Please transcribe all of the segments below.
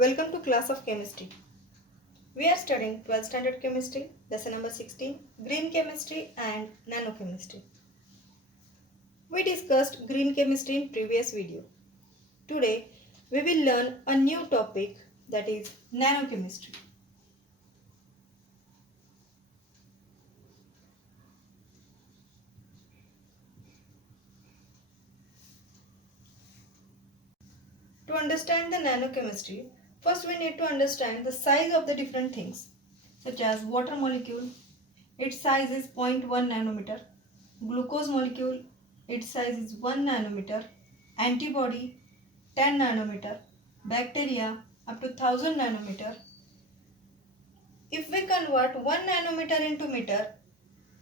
Welcome to class of chemistry. We are studying 12th standard chemistry, lesson number 16, green chemistry and nanochemistry. We discussed green chemistry in previous video. Today we will learn a new topic, that is nanochemistry. To understand the nanochemistry, first we need to understand the size of the different things, such as water molecule. Its size is 0.1 nanometer. Glucose molecule, its size is 1 nanometer. Antibody, 10 nanometer. Bacteria, up to 1000 nanometer. If we convert 1 nanometer into meter,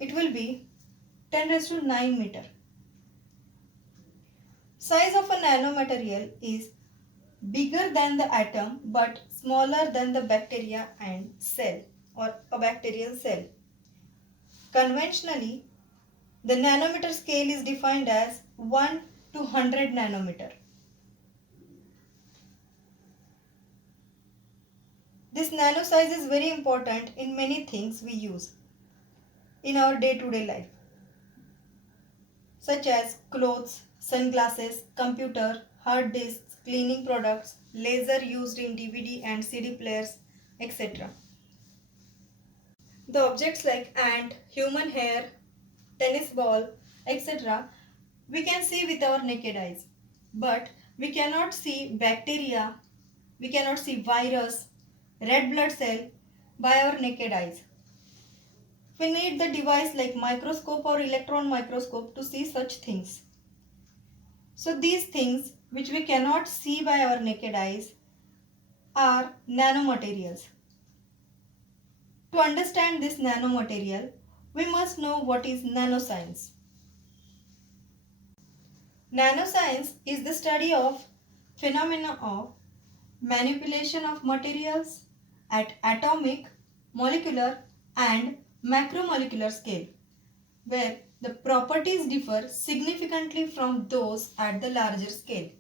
it will be 10 raised to 9 meter. Size of a nanomaterial is bigger than the atom but smaller than the bacteria and cell or a bacterial cell. Conventionally, the nanometer scale is defined as 1 to 100 nanometer. This nano size is very important in many things we use in our day-to-day life, such as clothes, sunglasses, computer, hard disks, cleaning products, laser used in DVD and CD players, etc. The objects like ant, human hair, tennis ball, etc. we can see with our naked eyes, but we cannot see bacteria, we cannot see virus, red blood cell by our naked eyes. We need the device like microscope or electron microscope to see such things. So these things which we cannot see by our naked eyes are nanomaterials. To understand this nanomaterial, we must know what is nanoscience. Nanoscience is the study of phenomena of manipulation of materials at atomic, molecular and macromolecular scale, where the properties differ significantly from those at the larger scale.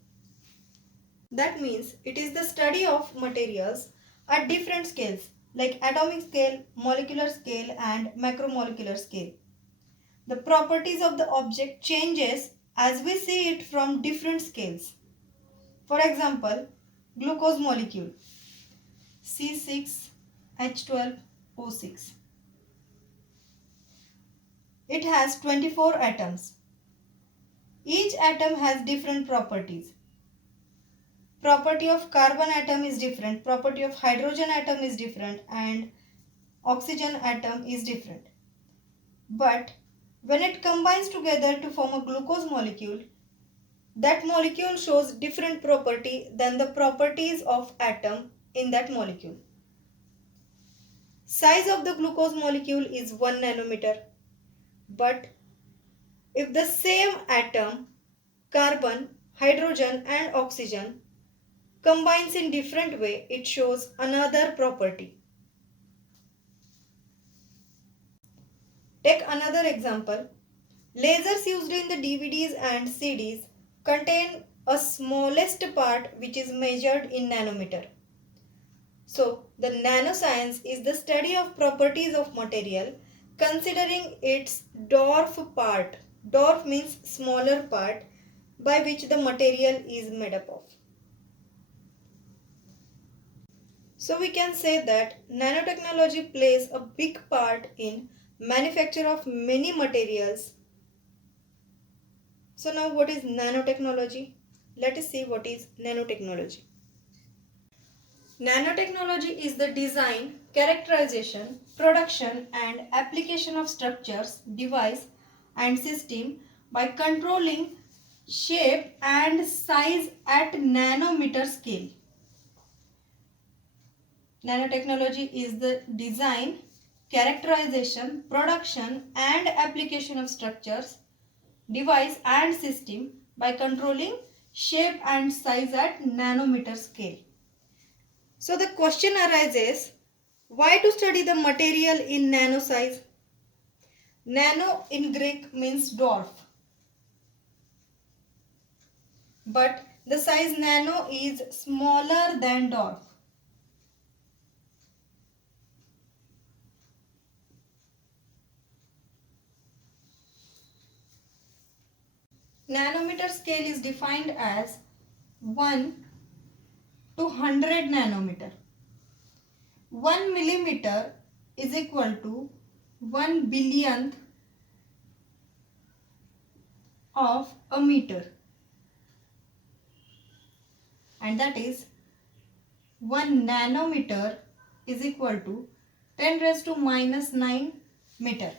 That means it is the study of materials at different scales like atomic scale, molecular scale and macromolecular scale. The properties of the object changes as we see it from different scales. For example, glucose molecule C6H12O6. It has 24 atoms. Each atom has different properties. Property of carbon atom is different, property of hydrogen atom is different and oxygen atom is different. But when it combines together to form a glucose molecule, that molecule shows different property than the properties of atom in that molecule. Size of the glucose molecule is 1 nanometer. But if the same atom, carbon, hydrogen and oxygen combines in different way, it shows another property. Take another example. Lasers used in the DVDs and CDs contain a smallest part which is measured in nanometer. So, the nanoscience is the study of properties of material considering its dwarf part. Dwarf means smaller part by which the material is made up of. So we can say that nanotechnology plays a big part in manufacture of many materials. So now what is nanotechnology? Let us see what is nanotechnology. Nanotechnology is the design, characterization, production and application of structures, device and system by controlling shape and size at nanometer scale. Nanotechnology is the design, characterization, production and application of structures, device and system by controlling shape and size at nanometer scale. So the question arises, why to study the material in nano size? Nano in Greek means dwarf. But the size nano is smaller than dwarf. Nanometer scale is defined as 1 to 100 nanometer. 1 millimeter is equal to 1 billionth of a meter, and that is 1 nanometer is equal to 10 raised to minus 9 meter.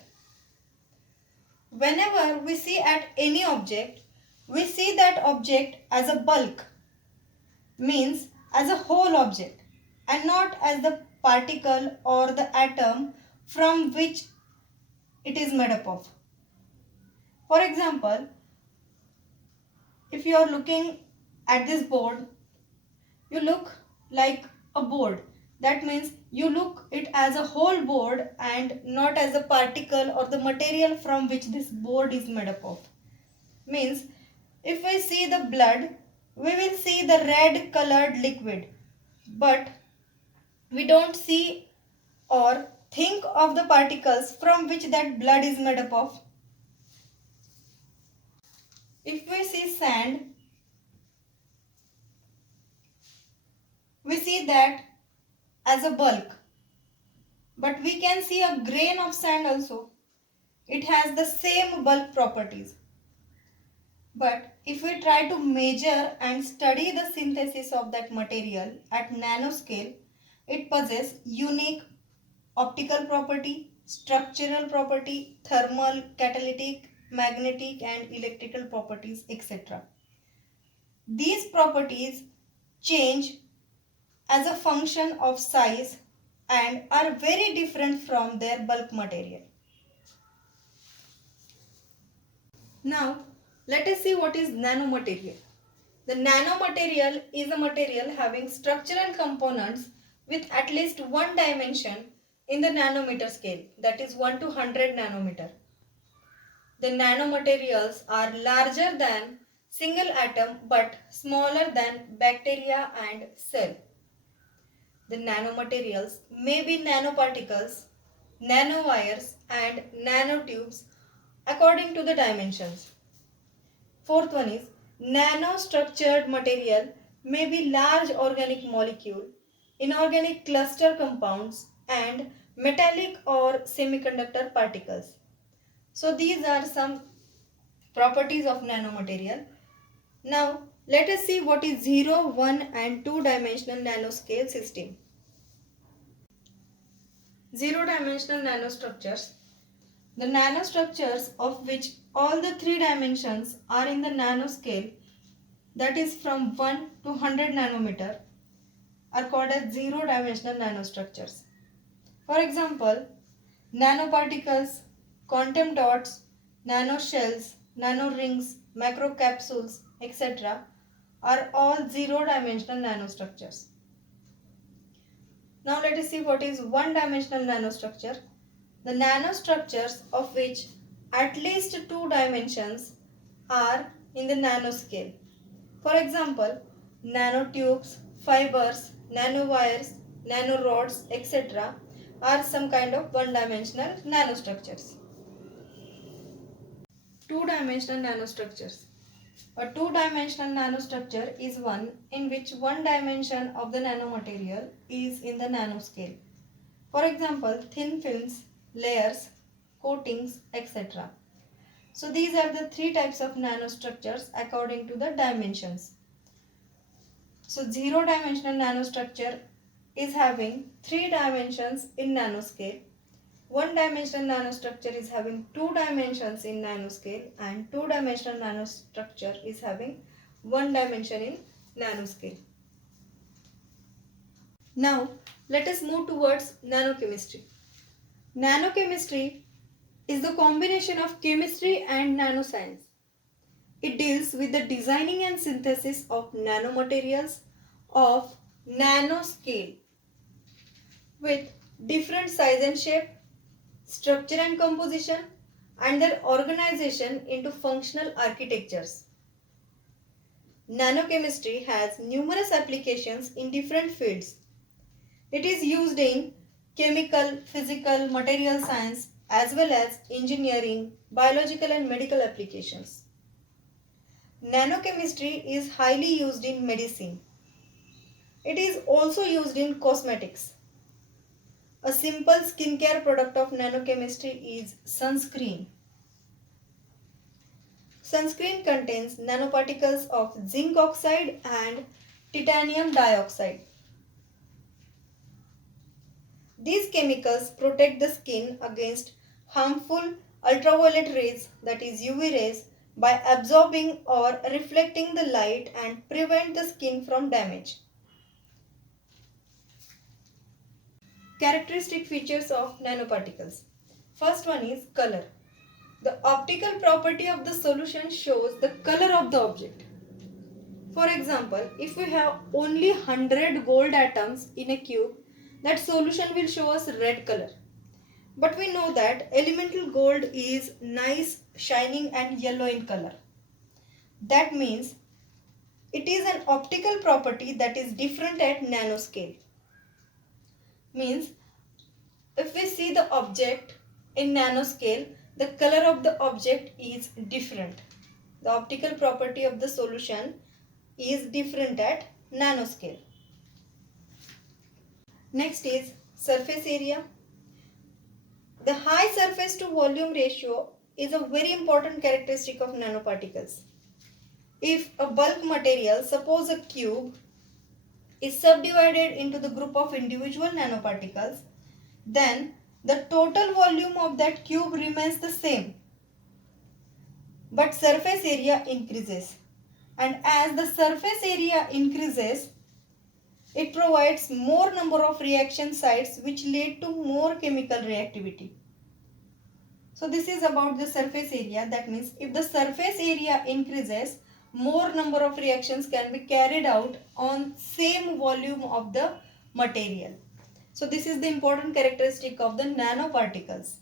Whenever we see at any object, we see that object as a bulk, means as a whole object, and not as the particle or the atom from which it is made up of. For example, if you are looking at this board, you look like a board. That means you look it as a whole board and not as a particle or the material from which this board is made up of. Means if we see the blood, we will see the red colored liquid, but we don't see or think of the particles from which that blood is made up of. If we see sand, we see that as a bulk, but we can see a grain of sand also. It has the same bulk properties. But if we try to measure and study the synthesis of that material at nanoscale, it possesses unique optical property, structural property, thermal, catalytic, magnetic and electrical properties, etc. These properties change as a function of size and are very different from their bulk material. Now, let us see what is nanomaterial. The nanomaterial is a material having structural components with at least one dimension in the nanometer scale, that is 1 to 100 nanometer. The nanomaterials are larger than single atom but smaller than bacteria and cell. The nanomaterials may be nanoparticles, nanowires and nanotubes according to the dimensions. Fourth one is nanostructured material may be large organic molecule, inorganic cluster compounds and metallic or semiconductor particles. So these are some properties of nanomaterial. Now let us see what is 0, 1 and 2 dimensional nanoscale system. 0 dimensional nanostructures. The nanostructures of which all the 3 dimensions are in the nanoscale, that is from 1 to 100 nanometer, are called as 0 dimensional nanostructures. For example, nanoparticles, quantum dots, nanoshells, nanorings, macrocapsules, etc. are all 0 dimensional nanostructures. Now let us see what is 1 dimensional nanostructure. The nanostructures of which at least 2 dimensions are in the nanoscale. For example, nanotubes, fibers, nanowires, nanorods, etc. are some kind of one-dimensional nanostructures. Two-dimensional nanostructures. A two-dimensional nanostructure is one in which one dimension of the nanomaterial is in the nanoscale. For example, thin films, layers, coatings, etc. So these are the 3 types of nanostructures according to the dimensions. So 0 dimensional nanostructure is having 3 dimensions in nanoscale. 1 dimensional nanostructure is having 2 dimensions in nanoscale and 2 dimensional nanostructure is having 1 dimension in nanoscale. Now let us move towards nanochemistry. Nanochemistry is the combination of chemistry and nanoscience. It deals with the designing and synthesis of nanomaterials of nanoscale with different size and shape, structure and composition, and their organization into functional architectures. Nanochemistry has numerous applications in different fields. It is used in chemical, physical, material science as well as engineering, biological and medical applications. Nanochemistry is highly used in medicine. It is also used in cosmetics. A simple skincare product of nanochemistry is sunscreen. Sunscreen contains nanoparticles of zinc oxide and titanium dioxide. These chemicals protect the skin against harmful ultraviolet rays, that is UV rays, by absorbing or reflecting the light and prevent the skin from damage. Characteristic features of nanoparticles. First one is color. The optical property of the solution shows the color of the object. For example, if we have only 100 gold atoms in a cube, that solution will show us red color. But we know that elemental gold is nice, shining and yellow in color. That means it is an optical property that is different at nanoscale. Means if we see the object in nanoscale, the color of the object is different. The optical property of the solution is different at nanoscale. Next is surface area. The high surface to volume ratio is a very important characteristic of nanoparticles. If a bulk material, suppose a cube, is subdivided into the group of individual nanoparticles, then the total volume of that cube remains the same, but surface area increases. And as the surface area increases, it provides more number of reaction sites which lead to more chemical reactivity. So this is about the surface area. That means if the surface area increases, more number of reactions can be carried out on same volume of the material. So this is the important characteristic of the nanoparticles.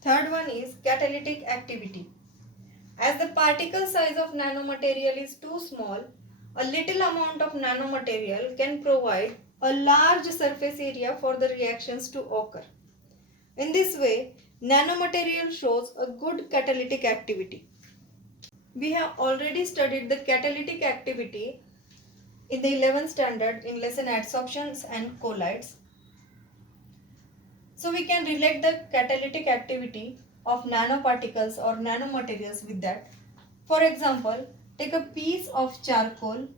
Third one is catalytic activity. As the particle size of nanomaterial is too small, a little amount of nanomaterial can provide a large surface area for the reactions to occur. In this way, nanomaterial shows a good catalytic activity. We have already studied the catalytic activity in the 11th standard in lesson adsorptions and colloids. So we can relate the catalytic activity of nanoparticles or nanomaterials with that. For example, take a piece of charcoal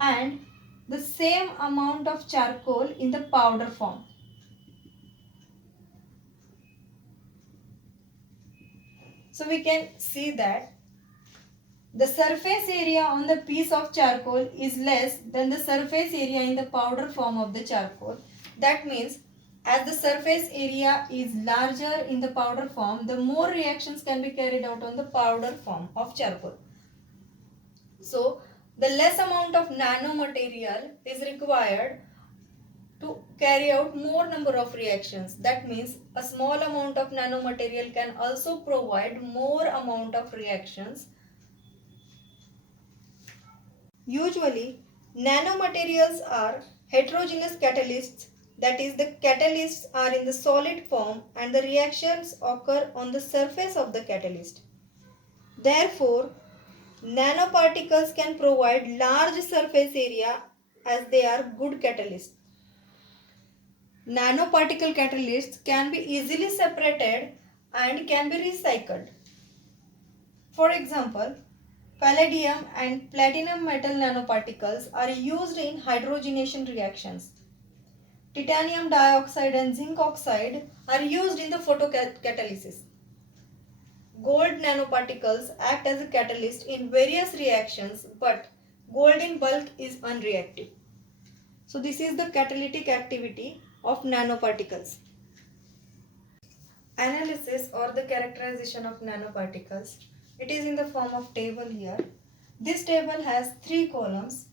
and the same amount of charcoal in the powder form. So we can see that the surface area on the piece of charcoal is less than the surface area in the powder form of the charcoal. That means as the surface area is larger in the powder form, the more reactions can be carried out on the powder form of charcoal. So the less amount of nanomaterial is required to carry out more number of reactions. That means a small amount of nanomaterial can also provide more amount of reactions. Usually, nanomaterials are heterogeneous catalysts, that is, the catalysts are in the solid form and the reactions occur on the surface of the catalyst. Therefore, nanoparticles can provide large surface area as they are good catalysts. Nanoparticle catalysts can be easily separated and can be recycled. For example, palladium and platinum metal nanoparticles are used in hydrogenation reactions. Titanium dioxide and zinc oxide are used in the photocatalysis. Gold nanoparticles act as a catalyst in various reactions, but gold in bulk is unreactive. So this is the catalytic activity of nanoparticles. Analysis or the characterization of nanoparticles. It is in the form of table here. This table has 3 columns.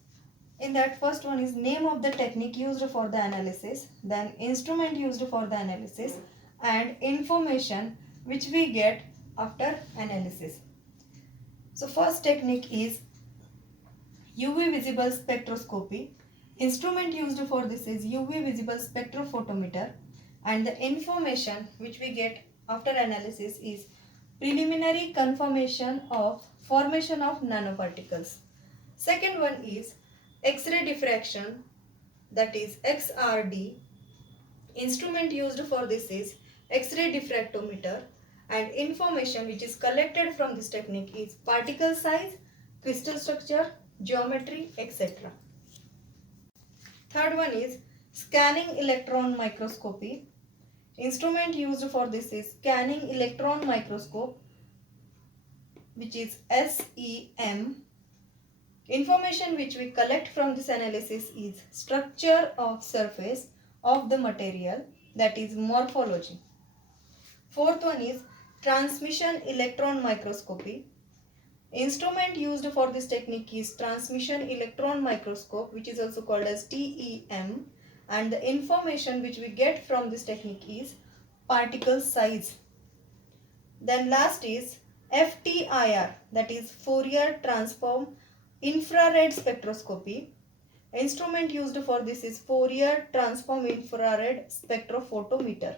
In that, first one is name of the technique used for the analysis, then instrument used for the analysis, and information which we get after analysis. So first technique is UV visible spectroscopy. Instrument used for this is UV visible spectrophotometer, and the information which we get after analysis is preliminary confirmation of formation of nanoparticles. Second one is X-ray diffraction, that is XRD. Instrument used for this is X-ray diffractometer, and information which is collected from this technique is particle size, crystal structure, geometry, etc. Third one is scanning electron microscopy. Instrument used for this is scanning electron microscope, which is SEM. Information which we collect from this analysis is structure of surface of the material, that is morphology. Fourth one is transmission electron microscopy. Instrument used for this technique is transmission electron microscope, which is also called as TEM, and the information which we get from this technique is particle size. Then last is FTIR, that is Fourier transform infrared spectroscopy. Instrument used for this is Fourier transform infrared spectrophotometer,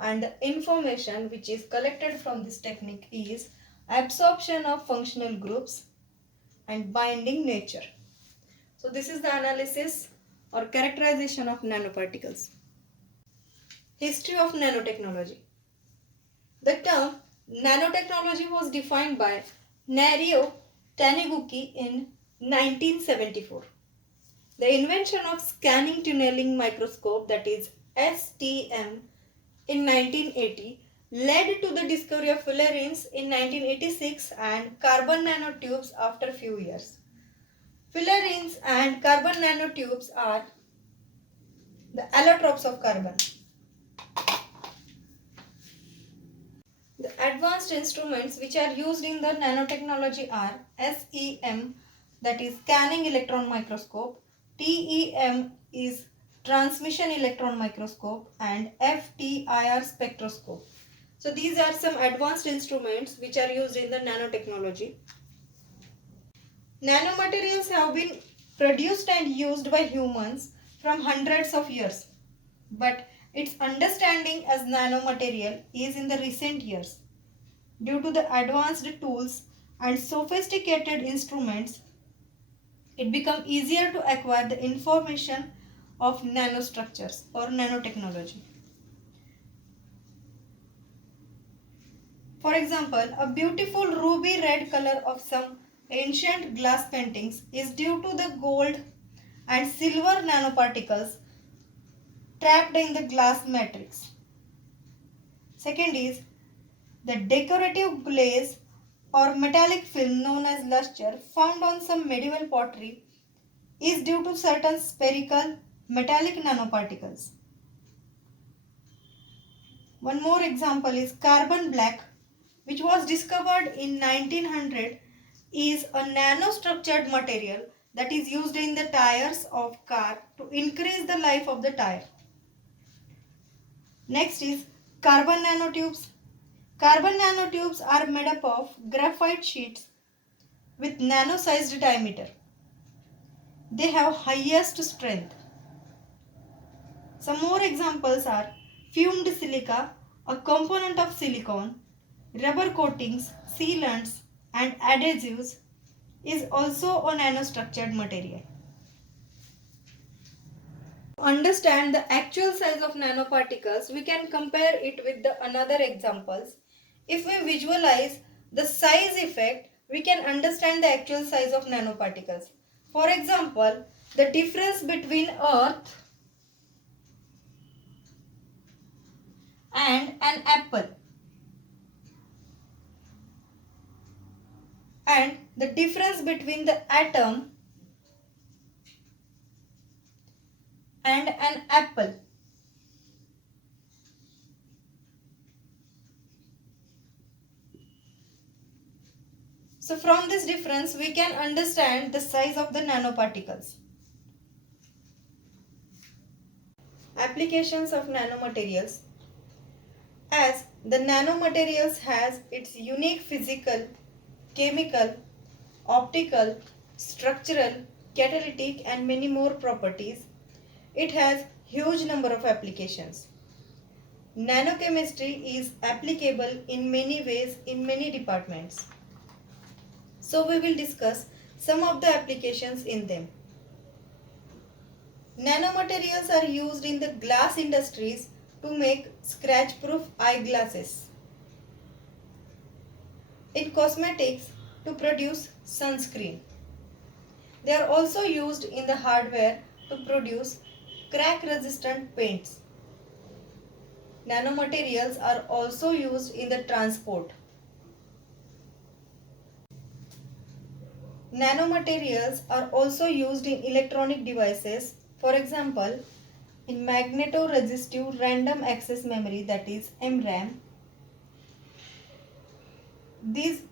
and the information which is collected from this technique is absorption of functional groups and binding nature. So this is the analysis or characterization of nanoparticles. History of nanotechnology. The term nanotechnology was defined by Nario Taniguchi in 1974. The invention of scanning tunneling microscope, that is STM, in 1980 led to the discovery of fullerenes in 1986 and carbon nanotubes after few years. Fullerenes and carbon nanotubes are the allotropes of carbon. The advanced instruments which are used in the nanotechnology are SEM, that is scanning electron microscope, TEM is transmission electron microscope, and FTIR spectroscope. So these are some advanced instruments which are used in the nanotechnology. Nanomaterials have been produced and used by humans from hundreds of years, but its understanding as nanomaterial is in the recent years. Due to the advanced tools and sophisticated instruments, it becomes easier to acquire the information of nanostructures or nanotechnology. For example, a beautiful ruby red color of some ancient glass paintings is due to the gold and silver nanoparticles trapped in the glass matrix. Second is the decorative glaze or metallic film known as luster found on some medieval pottery is due to certain spherical metallic nanoparticles. One more example is carbon black, which was discovered in 1900, is a nanostructured material that is used in the tires of car to increase the life of the tire. Next is carbon nanotubes. Carbon nanotubes are made up of graphite sheets with nano-sized diameter. They have highest strength. Some more examples are fumed silica, a component of silicon, rubber coatings, sealants, and adhesives is also a nanostructured material. To understand the actual size of nanoparticles, we can compare it with the another examples. If we visualize the size effect, we can understand the actual size of nanoparticles. For example, the difference between Earth and an apple, and the difference between the atom and an apple. So from this difference we can understand the size of the nanoparticles. Applications of nanomaterials. As the nanomaterials has its unique physical, chemical, optical, structural, catalytic and many more properties, it has huge number of applications. nanochemistry is applicable in many ways in many departments. So we will discuss some of the applications in them. Nanomaterials are used in the glass industries to make scratch-proof eyeglasses. In cosmetics to produce sunscreen. They are also used in the hardware to produce crack-resistant paints. Nanomaterials are also used in the transport. Nanomaterials are also used in electronic devices, for example, in magnetoresistive random access memory, that is MRAM. These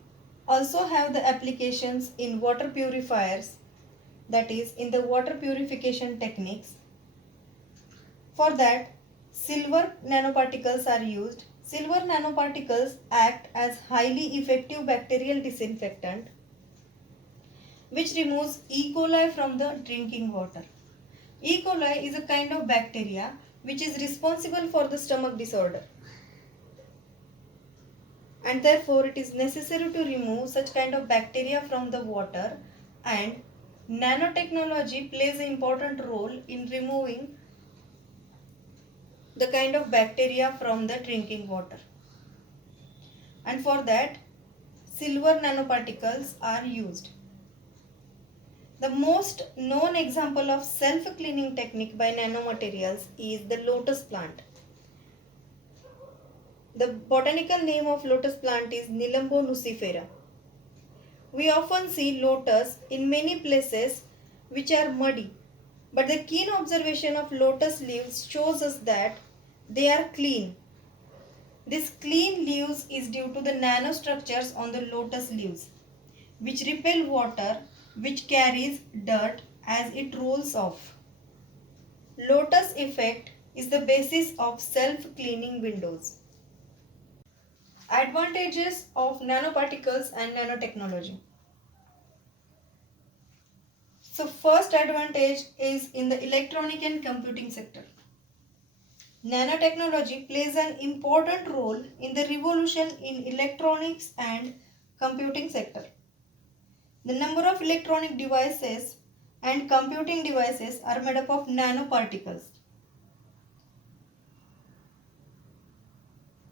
also have the applications in water purifiers, that is in the water purification techniques. For that, silver nanoparticles are used. Silver nanoparticles act as highly effective bacterial disinfectant which removes E. coli from the drinking water. E. coli is a kind of bacteria which is responsible for the stomach disorder. And therefore it is necessary to remove such kind of bacteria from the water, and nanotechnology plays an important role in removing the kind of bacteria from the drinking water. And for that, silver nanoparticles are used. The most known example of self-cleaning technique by nanomaterials is the lotus plant. The botanical name of lotus plant is Nilambo nucifera. We often see lotus in many places which are muddy, but the keen observation of lotus leaves shows us that they are clean. This clean leaves is due to the nanostructures on the lotus leaves, which repel water, which carries dirt as it rolls off. Lotus effect is the basis of self-cleaning windows. Advantages of nanoparticles and nanotechnology. So first advantage is in the electronic and computing sector. Nanotechnology plays an important role in the revolution in electronics and computing sector. The number of electronic devices and computing devices are made up of nanoparticles.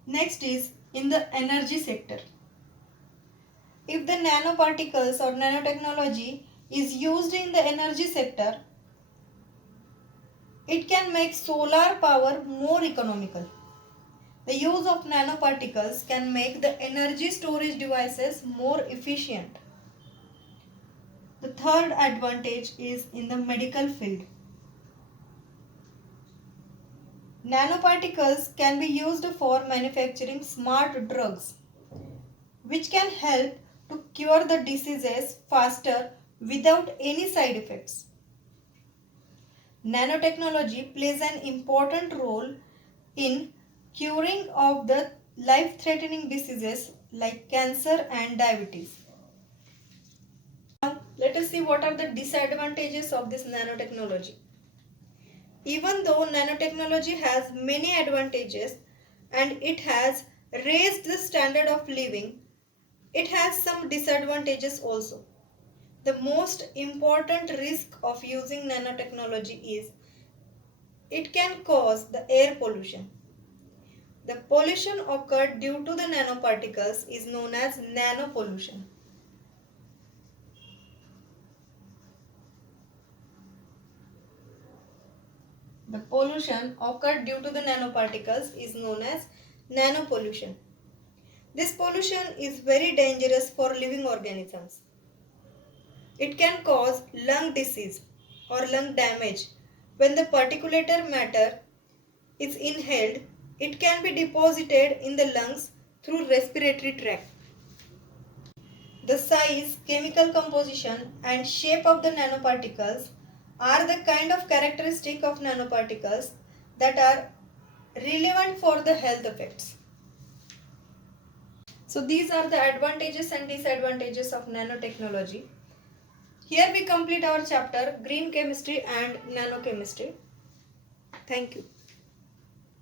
Next is in the energy sector. If the nanoparticles or nanotechnology is used in the energy sector, it can make solar power more economical. The use of nanoparticles can make the energy storage devices more efficient. The third advantage is in the medical field. Nanoparticles can be used for manufacturing smart drugs, which can help to cure the diseases faster without any side effects. Nanotechnology plays an important role in curing of the life-threatening diseases like cancer and diabetes. Now, let us see what are the disadvantages of this nanotechnology. Even though nanotechnology has many advantages and it has raised the standard of living, it has some disadvantages also. The most important risk of using nanotechnology is it can cause the air pollution. The pollution occurred due to the nanoparticles is known as nanopollution. The pollution occurred due to the nanoparticles is known as nanopollution. This pollution is very dangerous for living organisms. It can cause lung disease or lung damage. When the particulate matter is inhaled, it can be deposited in the lungs through respiratory tract. The size, chemical composition and shape of the nanoparticles are the kind of characteristic of nanoparticles that are relevant for the health effects. So these are the advantages and disadvantages of nanotechnology. Here we complete our chapter Green Chemistry and Nanochemistry. Thank you.